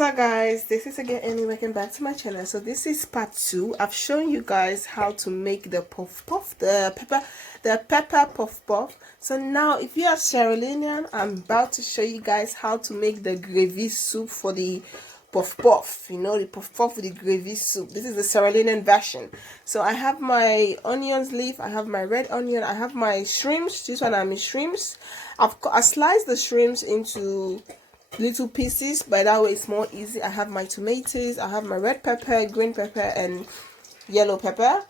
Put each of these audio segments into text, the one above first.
So guys, this is again Amy. Welcome back to my channel. So this is part 2. I've shown you guys how to make the puff puff, the pepper puff puff. So now if you are Sierra Leonean, I'm about to show you guys how to make the gravy soup for the puff puff. You know, the puff puff with the gravy soup. This is the Sierra Leonean version. So I have my onions leaf, I have my red onion, I have my shrimps. This one are my shrimps. I sliced the shrimps into little pieces, but that way it's more easy. I have my tomatoes, I have my red pepper, green pepper, and yellow pepper.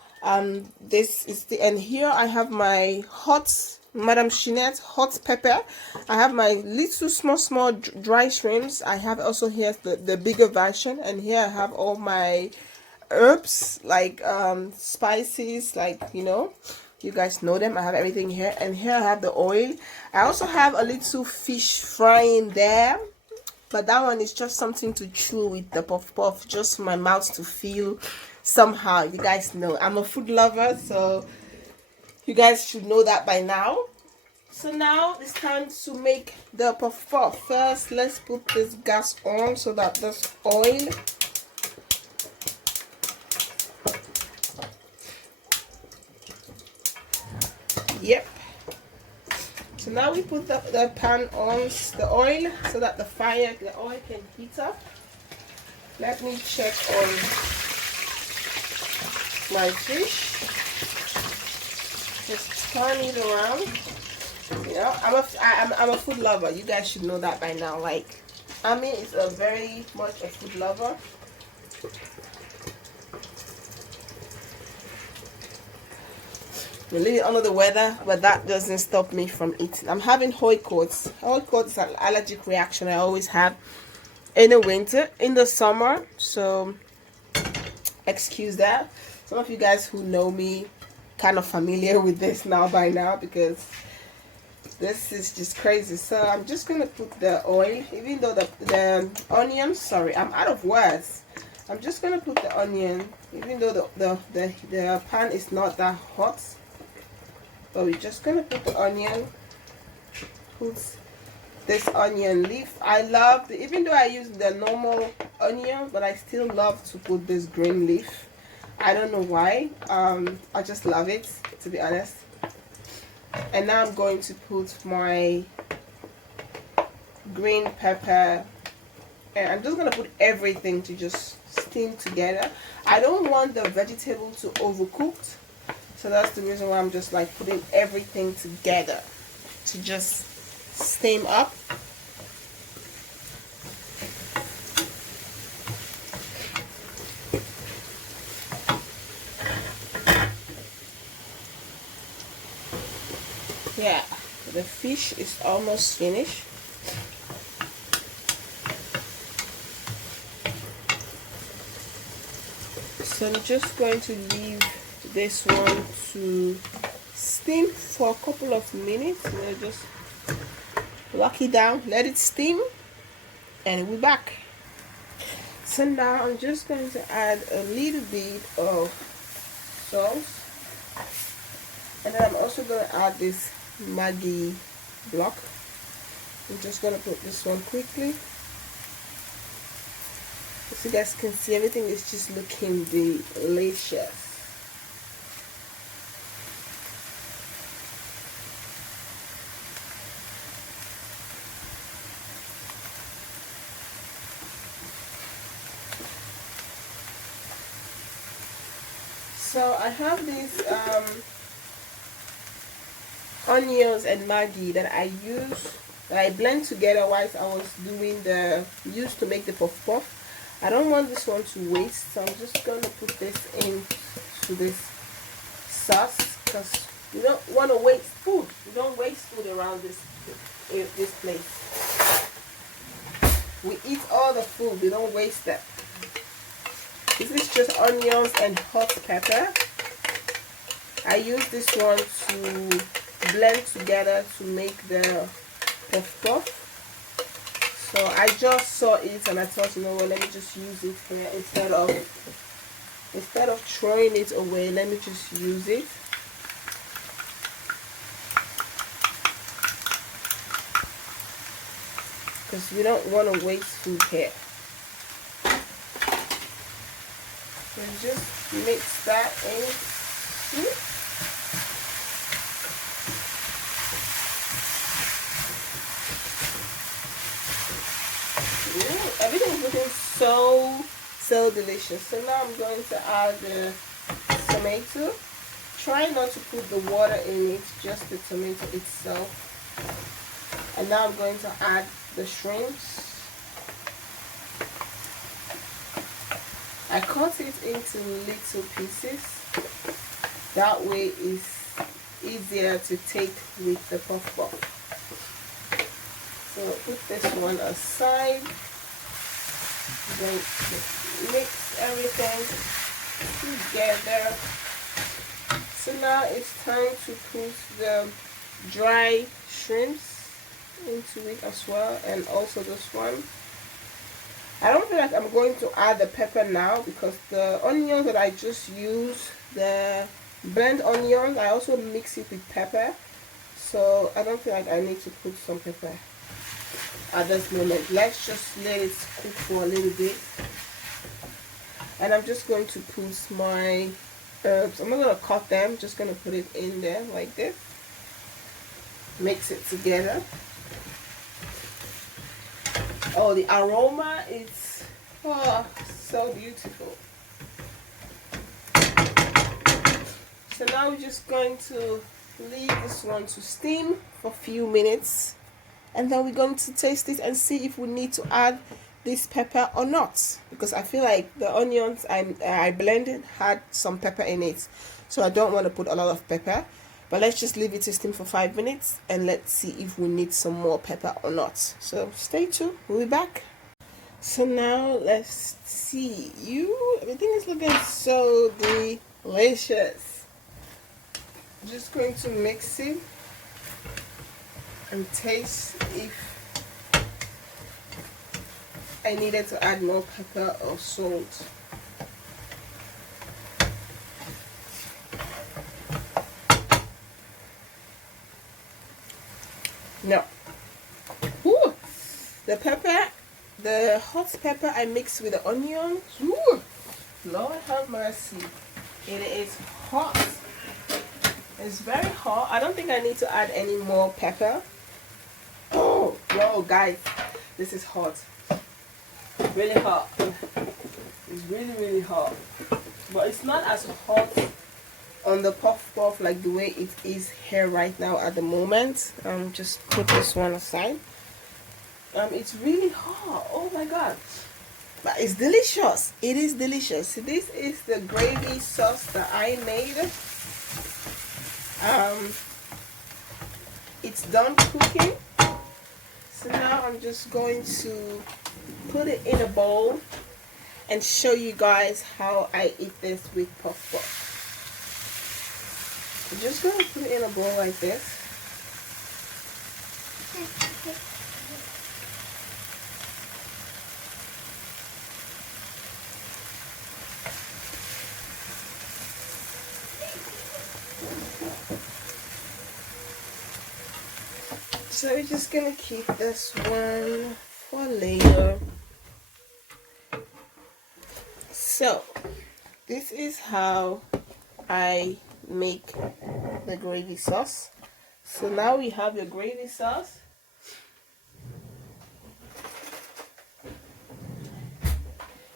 This is the, and here I have my hot Madame Chinette hot pepper. I have my little small dry shrimps. I have also here the bigger version, and here I have all my herbs, like spices, like, you know, you guys know them. I have everything here, and here I have the oil. I also have a little fish frying there, but that one is just something to chew with the puff puff, just for my mouth to feel somehow. You guys know I'm a food lover, so you guys should know that by now. So now it's time to make the puff puff. First, let's put this gas on so that this oil Yep. So now we put the pan on the oil so that the oil can heat up. Let me check on my fish. Just turn it around. You know, I'm a food lover. You guys should know that by now. Like, Ami is a very much a food lover. I'm a little under the weather, but that doesn't stop me from eating. I'm having hot coats. Hot coats is an allergic reaction I always have in the winter, in the summer. So excuse that. Some of you guys who know me kind of familiar with this now by now, because this is just crazy. So I'm just gonna put the oil, even though the onion. Sorry, I'm out of words. I'm just gonna put the onion, even though the pan is not that hot. But we're just gonna put the onion, put this onion leaf. I love even though I use the normal onion, but I still love to put this green leaf. I don't know why. I just love it, to be honest. And now I'm going to put my green pepper, and I'm just gonna put everything to just steam together. I don't want the vegetable to overcooked. So that's the reason why I'm just like putting everything together to just steam up. Yeah, the fish is almost finished. So I'm just going to leave this one to steam for a couple of minutes. You know, just lock it down, let it steam, and we'll be back. So now I'm just going to add a little bit of salt, and then I'm also going to add this Maggi block. I'm just going to put this one quickly. As you guys can see, everything is just looking delicious. So I have these onions and Maggi that I blend together whilst I was doing used to make the puff puff. I don't want this one to waste, so I'm just going to put this into this sauce, because you don't want to waste food. You don't waste food around this place. We eat all the food, we don't waste that. This is just onions and hot pepper. I use this one to blend together to make the puff puff. So I just saw it and I thought, you know what, let me just use it here instead of throwing it away. Let me just use it. Because we don't want to waste food here. So just mix that in. Everything is looking so delicious. So now I'm going to add the tomato. Try not to put the water in it, just the tomato itself. And now I'm going to add the shrimps. I cut it into little pieces. That way it's easier to take with the puff puff. So put this one aside. Then mix everything together. So now it's time to put the dry shrimps into it as well, and also this one. I don't feel like I'm going to add the pepper now because the onions that I just used, the blend onions, I also mix it with pepper. So I don't feel like I need to put some pepper at this moment. Let's just let it cook for a little bit. And I'm just going to put my herbs. I'm not going to cut them, just going to put it in there like this. Mix it together. Oh, the aroma is so beautiful. So now we're just going to leave this one to steam for a few minutes, and then we're going to taste it and see if we need to add this pepper or not, because I feel like the onions I blended had some pepper in it, so I don't want to put a lot of pepper. But let's just leave it to steam for 5 minutes and let's see if we need some more pepper or not. So stay tuned, we'll be back. So now let's see. Everything is looking so delicious. I'm just going to mix it and taste if I needed to add more pepper or salt. No. Ooh, the pepper, the hot pepper I mixed with the onions. Ooh, Lord have mercy. It is hot. It's very hot. I don't think I need to add any more pepper. Oh, whoa, guys, this is hot. Really hot. It's really, really hot. But it's not as hot on the puff puff like the way it is here right now at the moment. Just put this one aside. It's really hot. Oh my god, but it's delicious. It is delicious. This is the gravy sauce that I made. It's done cooking, so now I'm just going to put it in a bowl and show you guys how I eat this with puff puff. I'm just going to put it in a bowl like this. So we're just going to keep this one for later. So this is how I make the gravy sauce. So now we have your gravy sauce.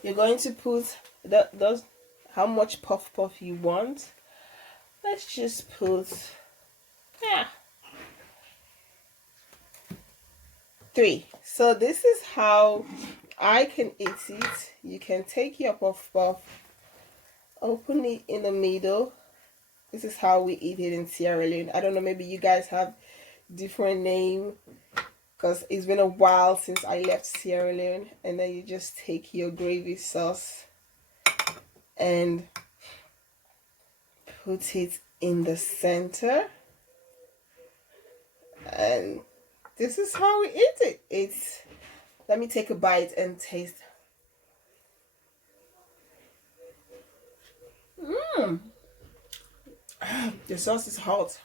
You're going to put how much puff puff you want. Let's just put 3. So this is how I can eat it. You can take your puff puff, open it in the middle. This is how we eat it in Sierra Leone. I don't know, maybe you guys have different name, because it's been a while since I left Sierra Leone. And then you just take your gravy sauce and put it in the center, and this is how we eat it. Let me take a bite and taste. The sauce is hot.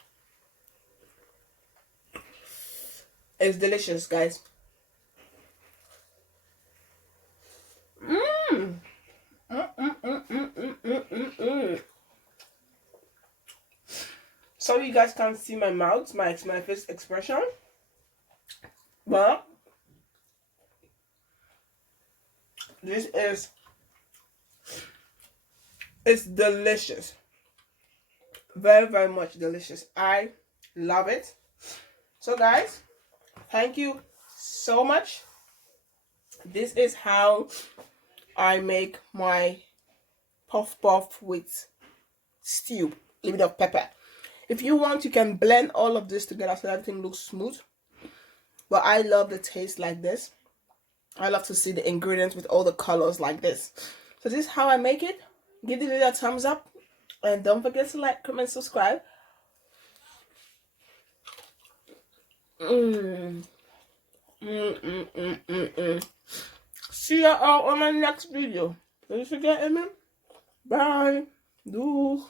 It's delicious, guys. Sorry you guys can't see my mouth, my face expression, but this is, it's delicious. Very, very much delicious. I love it. So guys, thank you so much. This is how I make my puff puff with stew, a little bit of pepper. If you want, you can blend all of this together so everything looks smooth. But I love the taste like this. I love to see the ingredients with all the colors like this. So this is how I make it. Give the video a thumbs up. And don't forget to like, comment, subscribe. See you all on my next video. Don't forget, Emma. Bye. Doeg.